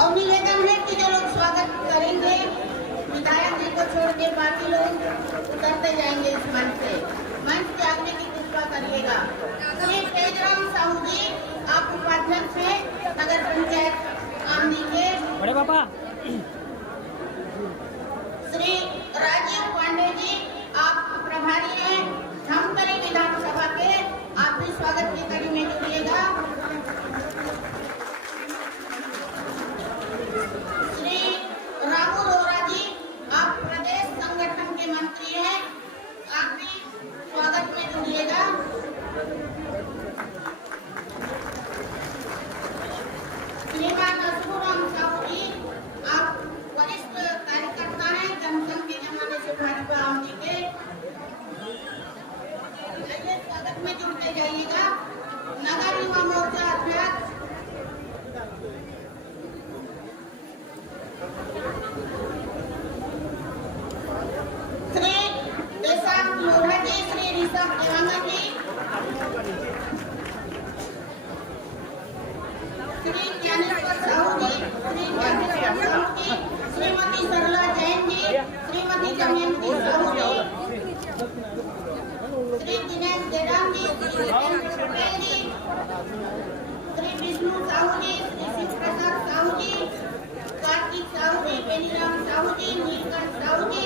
और निवेदन है कि जो लोग स्वागत करेंगे विधायक जी को छोड़ के बाकी लोग उतरते जाएंगे इस मंच से। मंच त्यागने की कृपा करिएगा। श्री तेजराम साहू जी, आप उपाध्यक्ष हैं नगर पंचायत आमदी के। बड़े पापा। श्री राजीव पांडे जी, आप प्रभारी हैं धमतरी विधानसभा के, आप भी स्वागत की कड़ी में जुड़िएगा। में जुड़ते जाइएगा। नगर युवा मोर्चा अध्यक्ष श्री देसाक लोढ़ा जी, श्री ऋषभ देवांगा जी, श्री ज्ञानेश्वर साहू जी, श्री ज्ञानेश्वर साहू जी, श्रीमती सरला जैन जी, श्रीमती दमयंती साहू जी, श्री दिनेश जयराम जी, श्री जितेंद्र पटेल जी, श्री विष्णु साहू जी, श्री शिव प्रसाद साहू जी, कार्तिक साहू जी, बेनीराम साहू जी, नीलकंठ साहू जी,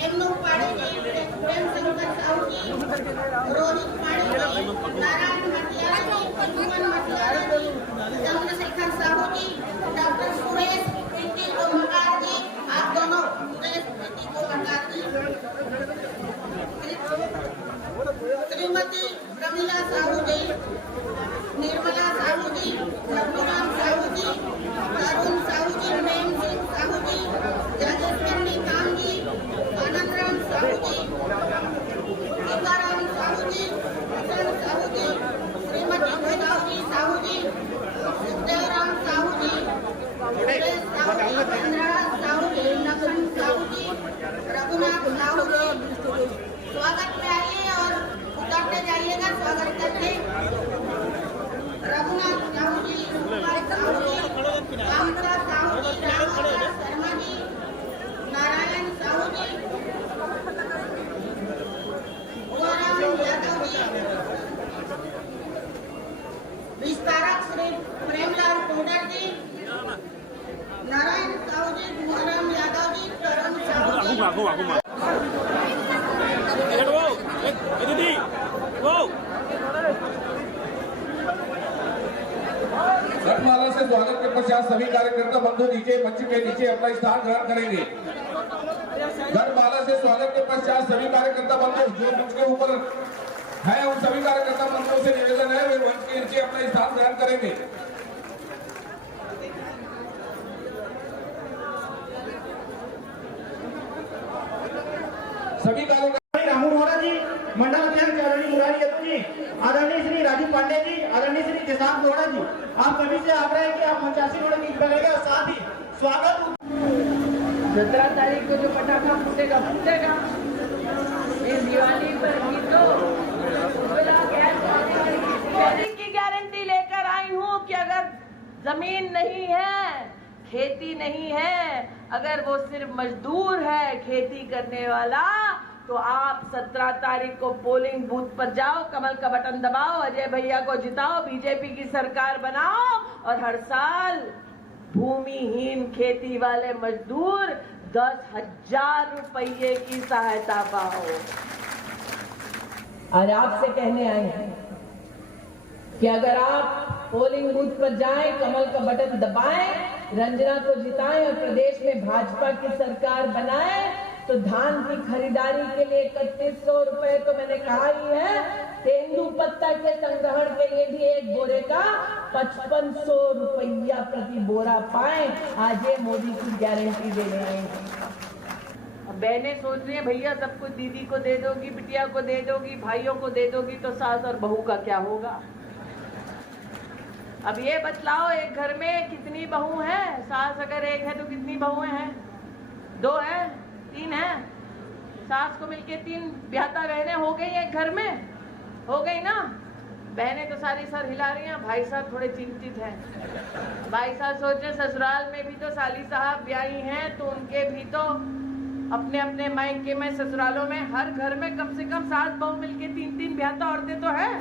हेमनु पाड़े जी, प्रेम शंकर साहू जी, रोहित पाड़े जी, नारायण मटियारा जी, सुमन मटियारा जी, चंद्रशेखर साहू जी, डॉक्टर सुरेश प्रीति गोमकार जी, आप दोनों सुरेश प्रीति गोमकार जी, श्रीमती प्रमिला साहू जी, निर्मला साहू जी, रघुराम साहू जी, तरुण साहू जी, प्रेम सिंह साहू जी, राजेश्वरी काम जी, आनंदराम साहू जी, टीकाराम साहू जी, भूषण साहू जी, श्रीमती गोदावरी साहू जी, सुखदेवराम साहू जी, सुरेश साहू जी, चंद्रराज साहू जी, नगन साहू जी, रघुनाथ साहू जी, स्वागत में आइए और उतरते जाइएगा स्वागत करके। रघुनाथ साहू जी, साहू जी, कामता साहू जी, रामचंद्र शर्मा जी, नारायण साहू जी, गोराम यादव जी, विस्तारक श्री प्रेमलाल टोडर जी, नारायण साहू जी, गोराम यादव जी, तरुण साहू जी, रथमाला से स्वागत के पश्चात सभी कार्यकर्ता बंधु नीचे मंच के नीचे अपना स्थान ग्रहण करेंगे। गढ़माला से स्वागत के पश्चात सभी कार्यकर्ता बंधु जो मंच के ऊपर है उन सभी कार्यकर्ता बंधुओं से निवेदन है वे मंच के नीचे अपना स्थान ग्रहण करेंगे। सभी कार्यकर्ता मंडल अध्यक्ष आदरणीय मुरारी यादव जी, आदरणीय श्री राजीव पांडे जी, आदरणीय श्री देसाक लोढ़ा जी, आप सभी से आग्रह है कि आप 85 मिनट की लगेगा। साथ ही स्वागत 17 तारीख को जो पटाखा फूटेगा इस दिवाली पर भी तो की गारंटी लेकर आई हूँ कि अगर जमीन नहीं है, खेती नहीं है, अगर वो सिर्फ मजदूर है खेती करने वाला, तो आप 17 तारीख को पोलिंग बूथ पर जाओ, कमल का बटन दबाओ, अजय भैया को जिताओ, बीजेपी की सरकार बनाओ और हर साल भूमिहीन खेती वाले मजदूर 10,000 रुपये की सहायता पाओ। आज आपसे कहने आए हैं कि अगर आप पोलिंग बूथ पर जाएं, कमल का बटन दबाएं, रंजना को जिताएं और प्रदेश में भाजपा की सरकार बनाएं, तो धान की खरीदारी के लिए 3100 रुपए तो मैंने कहा ही है, के ये भी एक बोरे का 5500 रुपया प्रति बोरा पाए, आज ये मोदी की गारंटी दे रहे हैं। अब बहनें सोच रही हैं भैया सब कुछ दीदी को दे दोगी, बिटिया को दे दोगी, भाइयों को दे दोगी तो सास और बहू का क्या होगा। अब ये बतलाओ एक घर में कितनी बहू है? सास अगर एक है तो कितनी बहुएं हैं? 2 है, 3 है? सास को मिलके 3 ब्याहता बहनें हो गई एक घर में, हो गई ना। बहनें तो सारी सर हिला रही हैं, भाई साहब थोड़े चिंतित हैं। भाई साहब सोच रहे ससुराल में भी तो साली साहब ब्याही हैं, तो उनके भी तो अपने अपने मायके में, ससुरालों में, हर घर में कम से कम 7 बहू मिलके 3-3 ब्याहता औरतें तो है।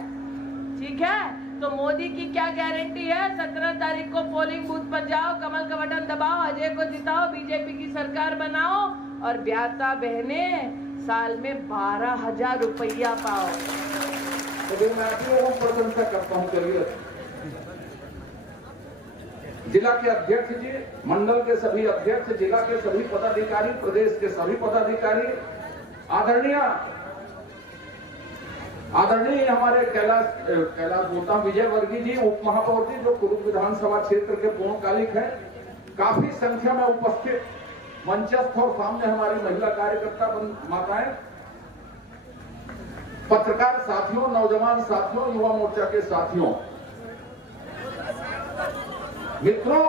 ठीक है, तो मोदी की क्या गारंटी है? 17 तारीख को पोलिंग बूथ पर जाओ, कमल का बटन दबाओ, अजय को जिताओ, बीजेपी की सरकार बनाओ और ब्याहता बहनें साल में 12,000 रुपया पाओ। तो मैं आप लोगों को प्रशंसा करता हूँ। चलिए, जिला के अध्यक्ष जी, मंडल के सभी अध्यक्ष, जिला के सभी पदाधिकारी, प्रदेश के सभी पदाधिकारी, आदरणीय हमारे कैलाश बोलता विजय वर्गीय जी, उप महापौर जी, जो कुरुद विधानसभा क्षेत्र के पूर्णकालिक हैं, काफी संख्या में उपस्थित मंचस्थ और सामने हमारी महिला कार्यकर्ता माताएं, पत्रकार साथियों, नौजवान साथियों, युवा मोर्चा के साथियों, मित्रों,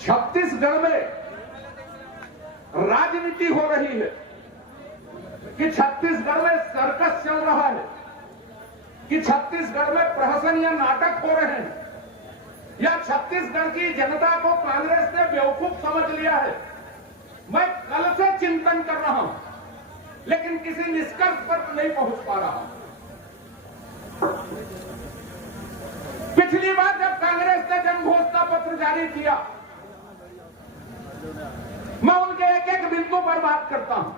छत्तीसगढ़ में राजनीति हो रही है कि छत्तीसगढ़ में सर्कस चल रहा है, कि छत्तीसगढ़ में प्रहसन या नाटक हो रहे हैं, या छत्तीसगढ़ की जनता को कांग्रेस ने बेवकूफ समझ लिया है। मैं कल से चिंतन कर रहा हूं, लेकिन किसी निष्कर्ष पर नहीं पहुंच पा रहा हूं। पिछली बार जब कांग्रेस ने जन घोषणा पत्र जारी किया, मैं उनके एक बिंदु पर बात करता हूं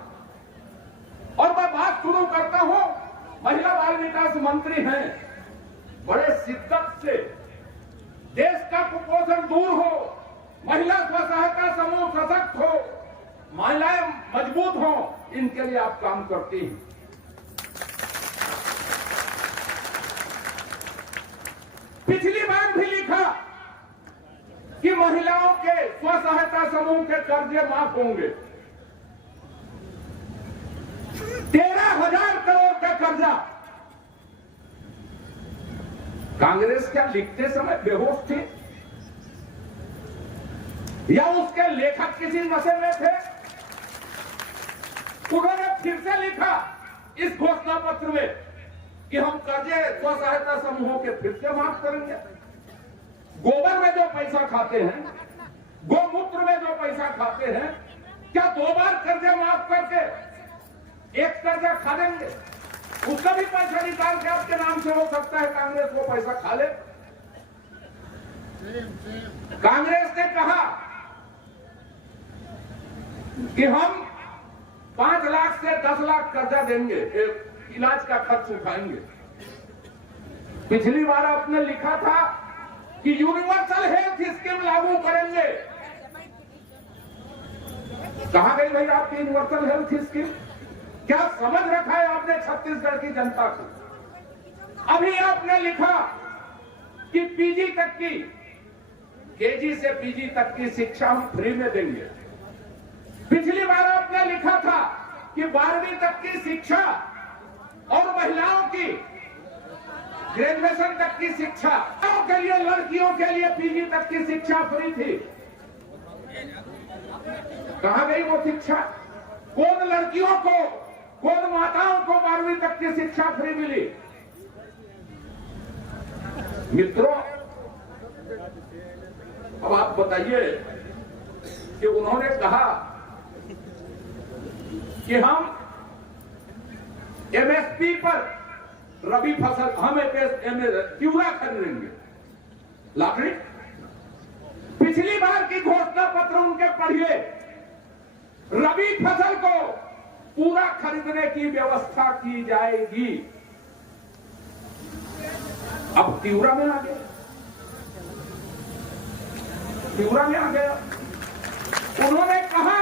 और मैं बात शुरू करता हूं। महिला बाल विकास मंत्री हैं, बड़े शिद्दत से देश का कुपोषण दूर हो, महिला स्वसहायता समूह सशक्त हो, महिलाएं मजबूत हो, इनके लिए आप काम करती हैं। पिछली बार भी लिखा कि महिलाओं के स्वसहायता समूह के कर्जे माफ होंगे। 13,000 करोड़ का कर्जा। कांग्रेस क्या लिखते समय बेहोश थी या उसके लेखक किसी नशे में थे? उन्होंने फिर से लिखा इस घोषणा पत्र में कि हम कर्जे स्वसहायता समूहों के फिर से माफ करेंगे। गोबर में जो पैसा खाते हैं, गोमूत्र में जो पैसा खाते हैं, क्या 2 बार कर्जे माफ करके एक कर्जा खा लेंगे? उसका भी पैसा निकाल के आपके नाम से हो सकता है कांग्रेस वो पैसा खा ले। कांग्रेस ने कहा कि हम 5 लाख से 10 लाख कर्जा देंगे, इलाज का खर्च उठाएंगे। पिछली बार आपने लिखा था कि यूनिवर्सल हेल्थ स्कीम लागू करेंगे। कहां गई भाई आपकी यूनिवर्सल हेल्थ स्कीम? क्या समझ रखा है आपने छत्तीसगढ़ की जनता को? अभी आपने लिखा कि पीजी तक की, केजी से पीजी तक की शिक्षा हम फ्री में देंगे। पिछली बार आपने लिखा था कि 12वीं तक की शिक्षा और महिलाओं की ग्रेजुएशन तक की शिक्षा के लिए, लड़कियों के लिए पीजी तक की शिक्षा फ्री थी। कहां गई वो शिक्षा? कौन लड़कियों को, कौन माताओं को 12वीं तक की शिक्षा फ्री मिली? मित्रों, अब आप बताइए कि उन्होंने कहा कि हम एमएसपी पर रबी फसल, हम तिउरा खरीदेंगे। लाकड़ी पिछली बार की घोषणा पत्र उनके पढ़िए, रबी फसल को पूरा खरीदने की व्यवस्था की जाएगी। अब तिउरा में आ गया, तिउरा में आ गया। उन्होंने कहा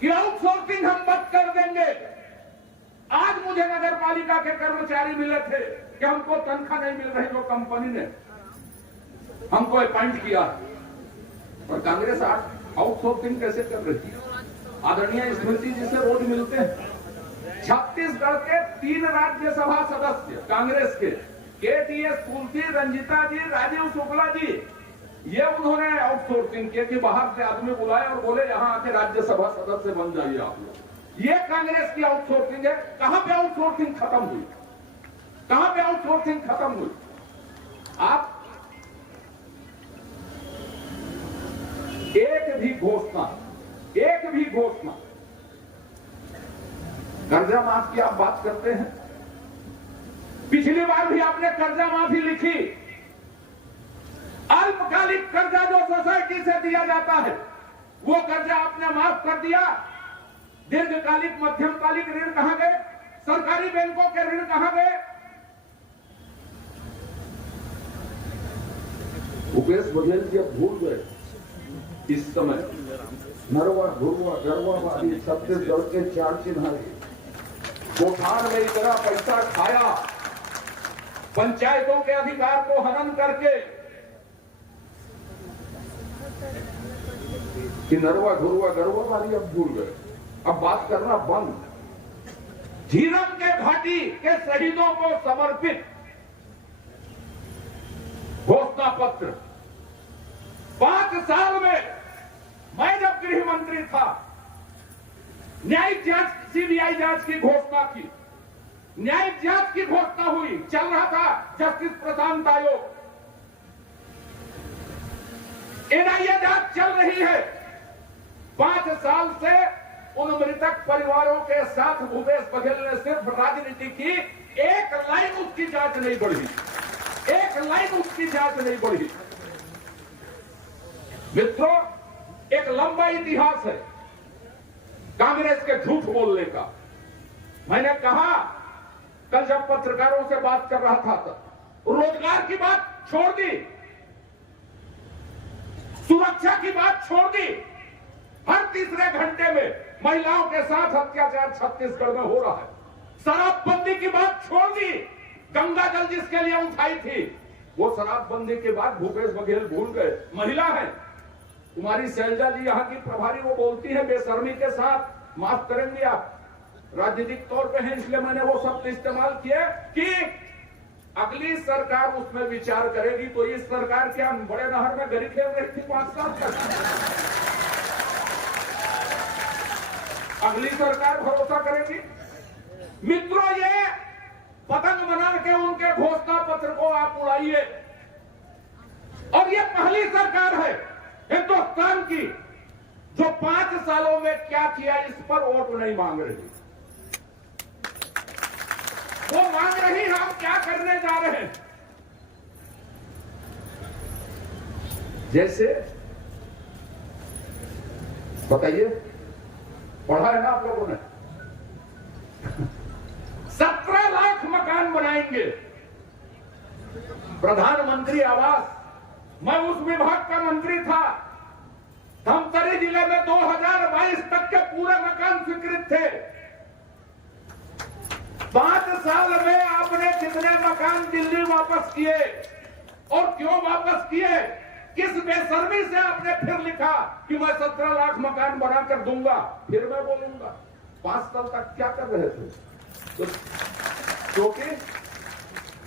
कि आउटसोर्सिंग हम बंद कर देंगे। आज मुझे नगर पालिका के कर्मचारी मिले थे कि हमको तनख्वाह नहीं मिल रही जो कंपनी ने हमको अपॉइंट किया, और कांग्रेस आज आउटसोर्सिंग कैसे कर रही है? आदरणीय स्मृति जी से रोज मिलते हैं। छत्तीसगढ़ के 3 राज्यसभा सदस्य कांग्रेस के KTS तुलसी, रंजिता जी, राजीव शुक्ला जी, ये उन्होंने आउटसोर्सिंग किया कि बाहर से आदमी बुलाए और बोले यहाँ आके राज्यसभा सदस्य बन जाइए आप लोग। ये कांग्रेस की आउटसोर्सिंग है। कहां पे आउटसोर्सिंग खत्म हुई? कहां पे आउटसोर्सिंग खत्म हुई? आप एक भी घोषणा कर्जा माफ की आप बात करते हैं। पिछली बार भी आपने कर्जा माफी लिखी। अल्पकालिक कर्जा जो सोसाइटी से दिया जाता है वो कर्जा आपने माफ कर दिया। दीर्घकालिक मध्यमकालिक ऋण कहां गए? सरकारी बैंकों के ऋण कहां गए? भूपेश बघेल जी अब भूल गए। इस समय नरवा धुरवा गरवा वाली छत्तीसगढ़ के 4 चिन्हारी गोठान में इतना पैसा खाया, पंचायतों के अधिकार को हनन करके, कि नरवा धुरवा गरवा वाली अब भूल गए। अब बात करना बंद। झीरम के घाटी के शहीदों को समर्पित घोषणा पत्र 5 साल में मैं जब गृह मंत्री था, न्यायिक जांच CBI जांच की घोषणा की, न्यायिक जांच की घोषणा हुई, चल रहा था जस्टिस प्रशांत आयोग, NIA जांच चल रही है। 5 साल से उन मृतक परिवारों के साथ भूपेश बघेल ने सिर्फ राजनीति की। एक लाइन उसकी जांच नहीं बढ़ी, एक लाइन उसकी जांच नहीं बढ़ी। मित्रों, एक लंबा इतिहास है कांग्रेस के झूठ बोलने का। मैंने कहा कल जब पत्रकारों से बात कर रहा था तो रोजगार की बात छोड़ दी, सुरक्षा की बात छोड़ दी। हर तीसरे घंटे में महिलाओं के साथ अत्याचार छत्तीसगढ़ में हो रहा है। शराबबंदी की बात छोड़ दी, गंगा जल जिसके लिए उठाई थी वो शराबबंदी के बाद भूपेश बघेल भूल गए। महिला है कुमारी शैलजा जी यहाँ की प्रभारी, वो बोलती है बेशर्मी के साथ, माफ करेंगे आप, राजनीतिक तौर पे है इसलिए मैंने वो शब्द इस्तेमाल किए कि अगली सरकार उसमें विचार करेगी। तो इस सरकार क्या बड़े नहर में गरी खेल रही थी 5 साल तक? अगली सरकार भरोसा करेगी? मित्रों, ये पतंग बना के उनके घोषणा पत्र को आप उड़ाइए। और ये पहली सरकार है हिंदुस्तान की जो 5 सालों में क्या किया इस पर वोट नहीं मांग रही। वो मांग रही हम क्या करने जा रहे हैं। जैसे बताइए, पढ़ा है ना आप लोगों ने? 17 लाख मकान बनाएंगे, प्रधानमंत्री आवास। मैं उस विभाग का मंत्री था। धमतरी जिले में 2022 तक के पूरे मकान स्वीकृत थे। 5 साल में आपने कितने मकान दिल्ली वापस किए और क्यों वापस किए? किस बेशर्मी से आपने फिर लिखा कि मैं 17 लाख मकान बनाकर दूंगा? फिर मैं बोलूंगा 5 साल तक क्या कर रहे थे? तो क्योंकि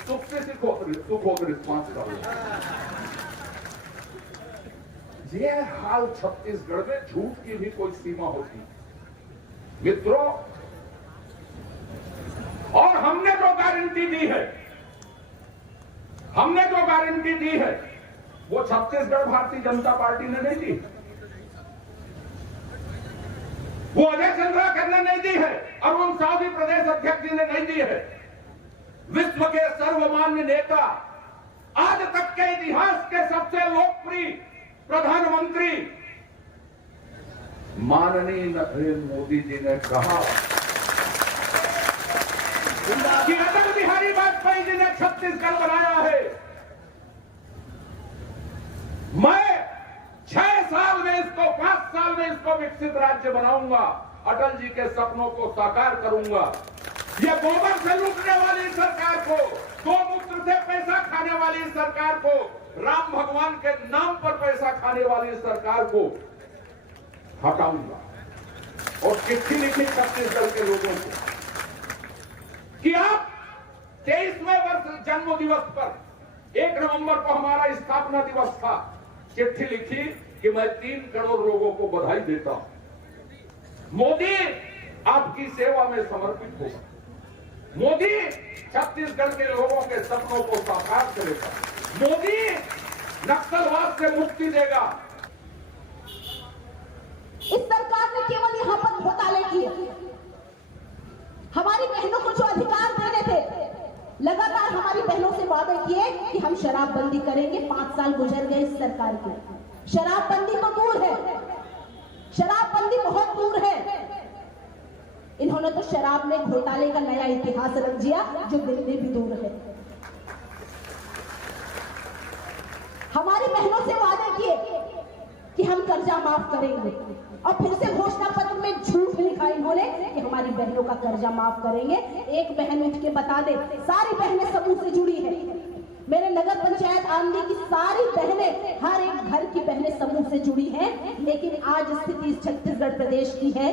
सुख से सुख हो 5 साल। ये हाल छत्तीसगढ़ में झूठ की भी कोई सीमा होती मित्रों। और हमने जो गारंटी दी है, वो छत्तीसगढ़ भारतीय जनता पार्टी ने नहीं दी, वो अजय चंद्राकर ने नहीं दी है, अरुण साहू प्रदेश अध्यक्ष जी ने नहीं दी है। विश्व के सर्वमान्य नेता, आज तक के इतिहास के सबसे लोकप्रिय प्रधानमंत्री माननीय नरेंद्र मोदी जी ने कहा कि अटल बिहारी वाजपेयी जी ने छत्तीसगढ़ बनाया है। मैं 6 साल में में इसको 5 साल में इसको विकसित राज्य बनाऊंगा, अटल जी के सपनों को साकार करूंगा। ये गोबर से लूटने वाली सरकार को, गोमूत्र से पैसा खाने वाली सरकार को, राम भगवान के नाम पर पैसा खाने वाली सरकार को हटाऊंगा। और चिट्ठी लिखी छत्तीसगढ़ के लोगों को कि आप 23वें वर्ष जन्म दिवस पर 1 नवंबर को हमारा स्थापना दिवस था, चिट्ठी लिखी कि मैं 3 करोड़ लोगों को बधाई देता हूं। मोदी आपकी सेवा में समर्पित होगा। मोदी छत्तीसगढ़ के लोगों के सपनों को साकार करेगा। मोदी नक्सलवाद से मुक्ति देगा। इस सरकार ने केवल यहाँ पर घोटाले किए। हमारी बहनों को जो अधिकार देने थे, लगातार हमारी बहनों से वादे किए कि हम शराबबंदी करेंगे। 5 साल गुजर गए इस सरकार के। शराबबंदी तो दूर है, शराबबंदी बहुत दूर है। इन्होंने तो शराब में घोटाले का नया इतिहास रच दिया जो दिल में भी दूर है। हमारी बहनों से वादे किए कि हम कर्जा माफ करेंगे, और फिर से घोषणा पत्र में झूठ लिखा इन्होंने कि हमारी बहनों का कर्जा माफ करेंगे। एक बहन उठ के बता दे, सारी बहनें समूह से जुड़ी है। मेरे नगर पंचायत आंधी की सारी बहनें, हर एक घर की बहनें समूह से जुड़ी हैं। लेकिन आज स्थिति छत्तीसगढ़ प्रदेश की है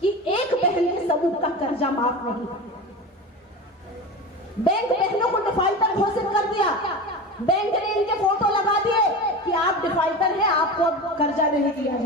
कि एक बहन ने समूह का कर्जा माफ नहीं। बैंक बहनों को डिफाल्टर घोषित कर दिया। बैंक ने इनके फोटो लगा दिए कि आप डिफाल्टर हैं, आपको अब कर्जा नहीं दिया जाए।